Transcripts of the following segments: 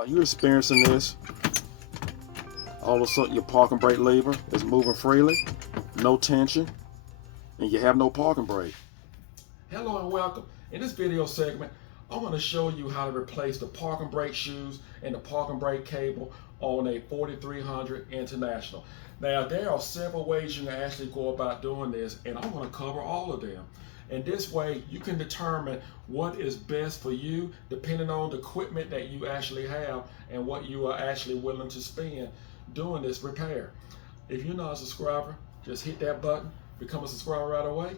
Are you experiencing this? All of a sudden your parking brake lever is moving freely, no tension, and you have no parking brake. Hello and welcome. In this video segment, I'm going to show you how to replace the parking brake shoes and the parking brake cable on a 4300 International. Now, there are several ways you can actually go about doing this, and I'm going to cover all of them. And this way, you can determine what is best for you, depending on the equipment that you actually have and what you are actually willing to spend doing this repair. If you're not a subscriber, just hit that button, become a subscriber right away,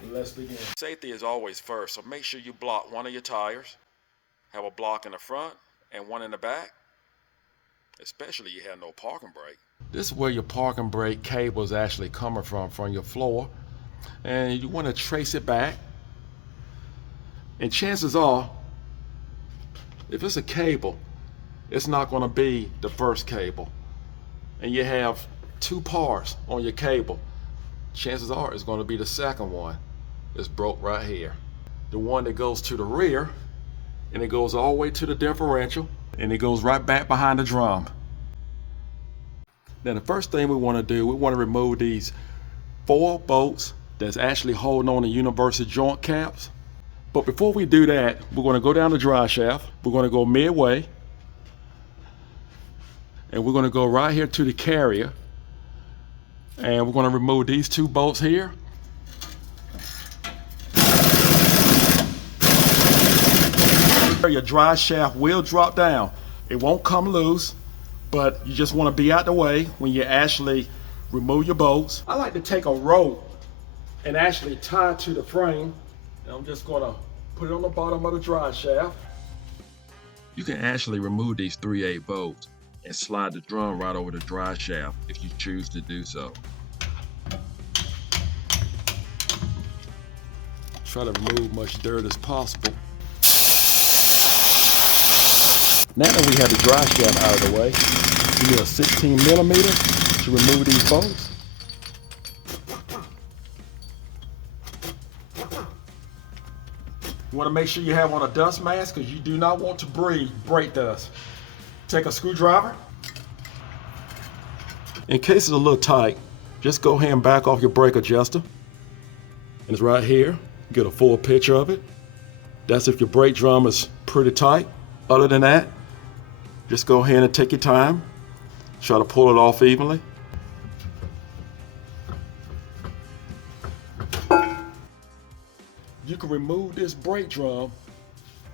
and let's begin. Safety is always first, so make sure you block one of your tires, have a block in the front and one in the back, especially you have no parking brake. This is where your parking brake cable is actually coming from your floor, and you want to trace it back. And chances are, if it's a cable, it's not going to be the first cable. And you have two parts on your cable. Chances are it's going to be the second one. It's broke right here. The one that goes to the rear, and it goes all the way to the differential, and it goes right back behind the drum. Now the first thing we want to do, we want to remove these 4 bolts that's actually holding on the universal joint caps. But before we do that, we're going to go down the drive shaft. We're going to go midway, and we're going to go right here to the carrier, and we're going to remove these 2 bolts here. Your drive shaft will drop down. It won't come loose, but you just want to be out the way when you actually remove your bolts. I like to take a rope and actually tie it to the frame, and I'm just going to put it on the bottom of the drive shaft. You can actually remove these 3/8 bolts and slide the drum right over the drive shaft if you choose to do so. Try to remove much dirt as possible. Now that we have the drive shaft out of the way, you need a 16 millimeter to remove these bolts. You want to make sure you have on a dust mask because you do not want to breathe brake dust. Take a screwdriver. In case it's a little tight, just go ahead and back off your brake adjuster. And it's right here. Get a full picture of it. That's if your brake drum is pretty tight. Other than that, just go ahead and take your time. Try to pull it off evenly. You can remove this brake drum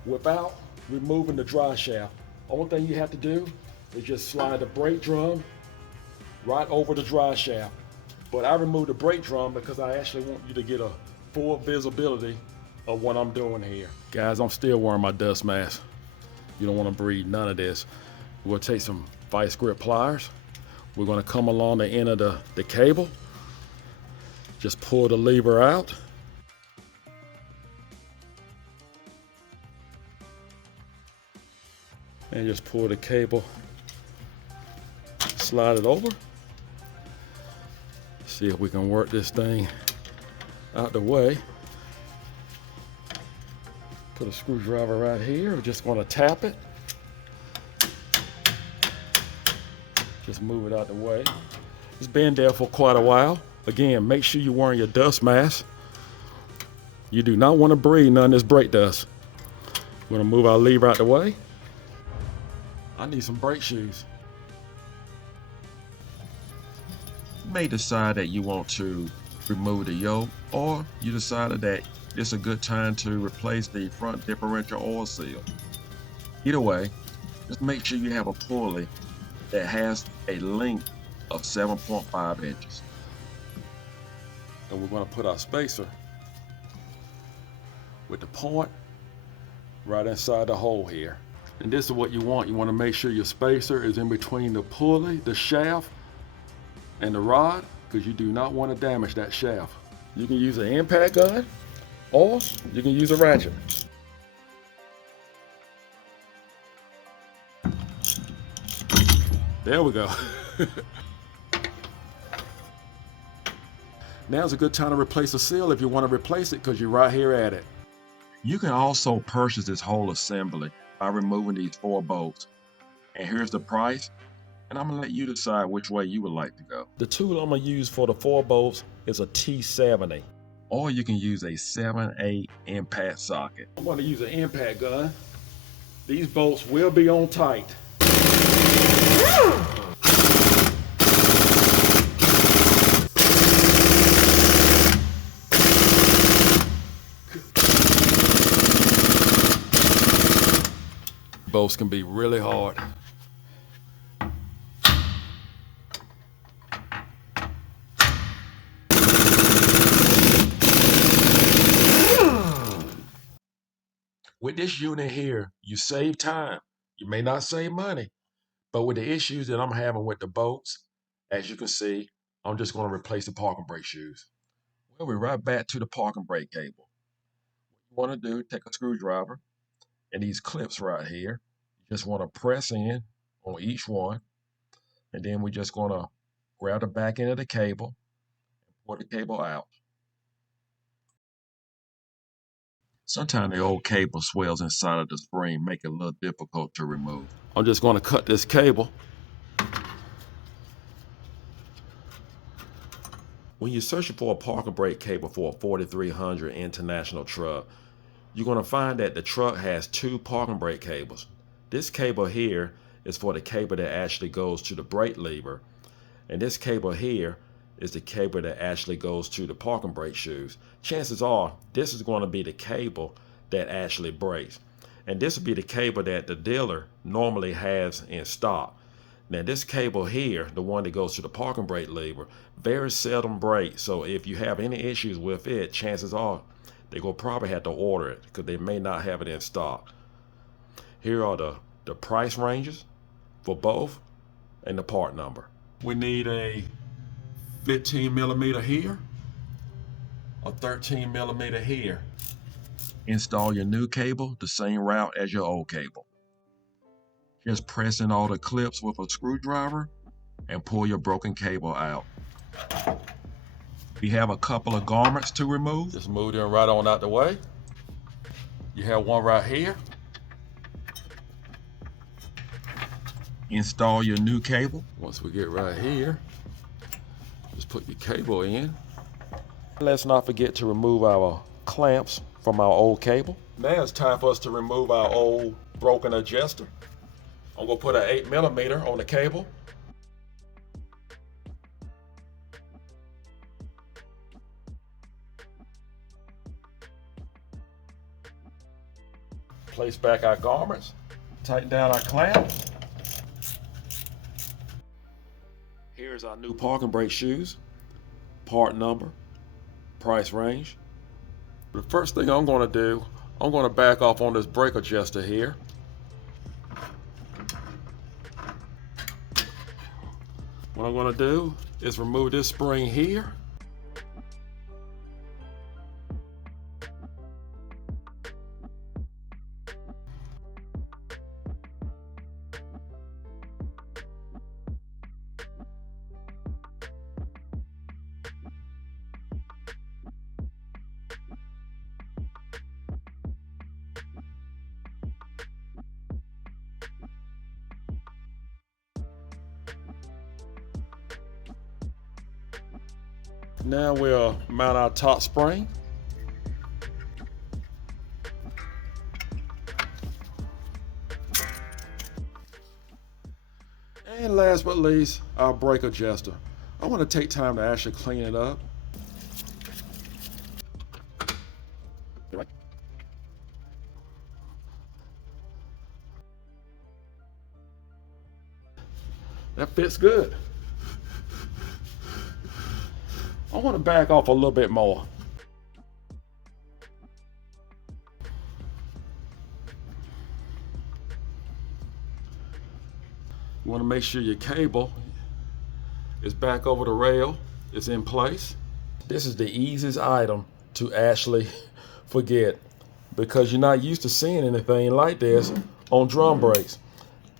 without removing the drive shaft. Only thing you have to do is just slide the brake drum right over the drive shaft. But I removed the brake drum because I actually want you to get a full visibility of what I'm doing here. Guys, I'm still wearing my dust mask. You don't want to breathe none of this. We're going to take some vice grip pliers. We're going to come along the end of the cable. Just pull the lever out. And just pull the cable, slide it over. See if we can work this thing out the way. Put a screwdriver right here. We're just going to tap it. Just move it out the way. It's been there for quite a while. Again, make sure you're wearing your dust mask. You do not want to breathe none of this brake dust. We're going to move our lever out the way. I need some brake shoes. You may decide that you want to remove the yoke, or you decided that it's a good time to replace the front differential oil seal. Either way, just make sure you have a pulley that has a length of 7.5 inches. And we're going to put our spacer with the point right inside the hole here. And this is what you want. You want to make sure your spacer is in between the pulley, the shaft, and the rod, because you do not want to damage that shaft. You can use an impact gun, or you can use a ratchet. There we go. Now's a good time to replace the seal if you want to replace it, because you're right here at it. You can also purchase this whole assembly by removing these 4 bolts. And here's the price. And I'm gonna let you decide which way you would like to go. The tool I'm gonna use for the 4 bolts is a T70. Or you can use a 7/8 impact socket. I'm gonna use an impact gun. These bolts will be on tight. Bolts can be really hard. With this unit here, you save time. You may not save money, but with the issues that I'm having with the bolts, as you can see, I'm just going to replace the parking brake shoes. Well, we're right back to the parking brake cable. What you want to do, take a screwdriver and these clips right here. You just want to press in on each one, and then we're just going to grab the back end of the cable and pull the cable out. Sometimes the old cable swells inside of the spring, make it a little difficult to remove. I'm just going to cut this cable. When you're searching for a parking brake cable for a 4300 International truck, you're going to find that the truck has 2 parking brake cables. This cable here is for the cable that actually goes to the brake lever, and this cable here is the cable that actually goes to the parking brake shoes. Chances are this is going to be the cable that actually brakes, and this will be the cable that the dealer normally has in stock. Now this cable here, the one that goes to the parking brake lever, very seldom breaks, so if you have any issues with it, chances are they're going to probably have to order it because they may not have it in stock. Here are the price ranges for both and the part number. We need a 15 millimeter here, a 13 millimeter here. Install your new cable the same route as your old cable. Just press in all the clips with a screwdriver and pull your broken cable out. We have a couple of garments to remove. Just move them right on out the way. You have one right here. Install your new cable. Once we get right here, just put your cable in. Let's not forget to remove our clamps from our old cable. Now it's time for us to remove our old broken adjuster. I'm gonna put an 8 millimeter on the cable. Place back our garments. Tighten down our clamp. Here's our new parking brake shoes. Part number, price range. The first thing I'm gonna do, I'm gonna back off on this brake adjuster here. What I'm gonna do is remove this spring here. Now we'll mount our top spring. And last but least, our brake adjuster. I want to take time to actually clean it up. That fits good. I want to back off a little bit more. You want to make sure your cable is back over the rail, it's in place. This is the easiest item to actually forget because you're not used to seeing anything like this on drum brakes.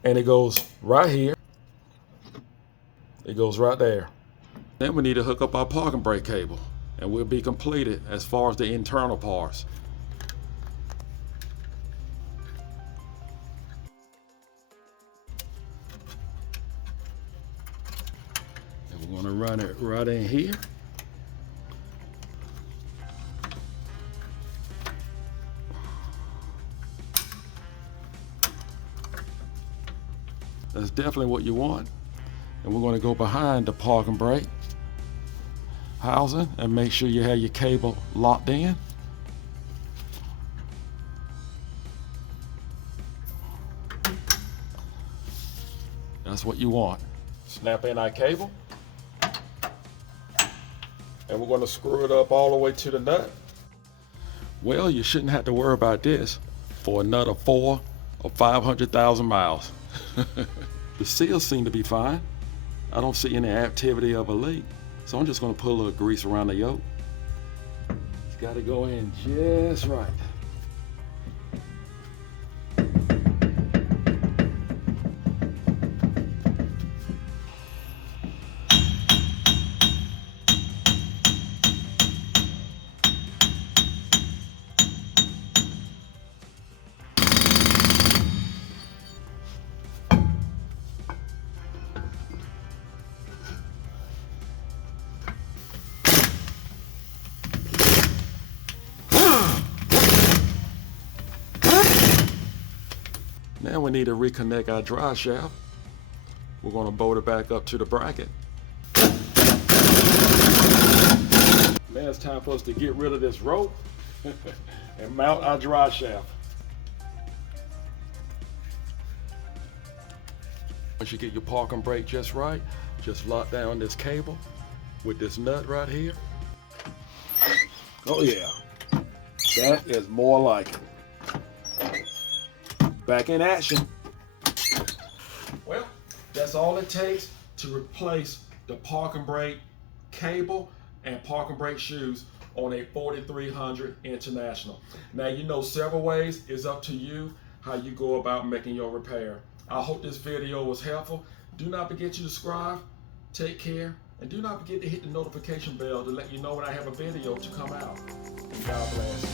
And it goes right here. It goes right there. Then we need to hook up our parking brake cable and we'll be completed as far as the internal parts. run it right in here. That's definitely what you want. And we're going to go behind the parking brake housing and make sure you have your cable locked in. That's what you want. Snap in our cable. And we're going to screw it up all the way to the nut. Well, you shouldn't have to worry about this for another 400,000 or 500,000 miles. The seals seem to be fine. I don't see any activity of a leak. So I'm just going to put a little grease around the yoke. It's got to go in just right. Now we need to reconnect our drive shaft. We're going to bolt it back up to the bracket. Now it's time for us to get rid of this rope and mount our drive shaft. Once you get your parking brake just right, just lock down this cable with this nut right here. Oh yeah, that is more like it. Back in action. Well, that's all it takes to replace the parking brake cable and parking brake shoes on a 4300 International. Now, you know several ways. It's up to you how you go about making your repair. I hope this video was helpful. Do not forget to subscribe, take care, and do not forget to hit the notification bell to let you know when I have a video to come out. And God bless.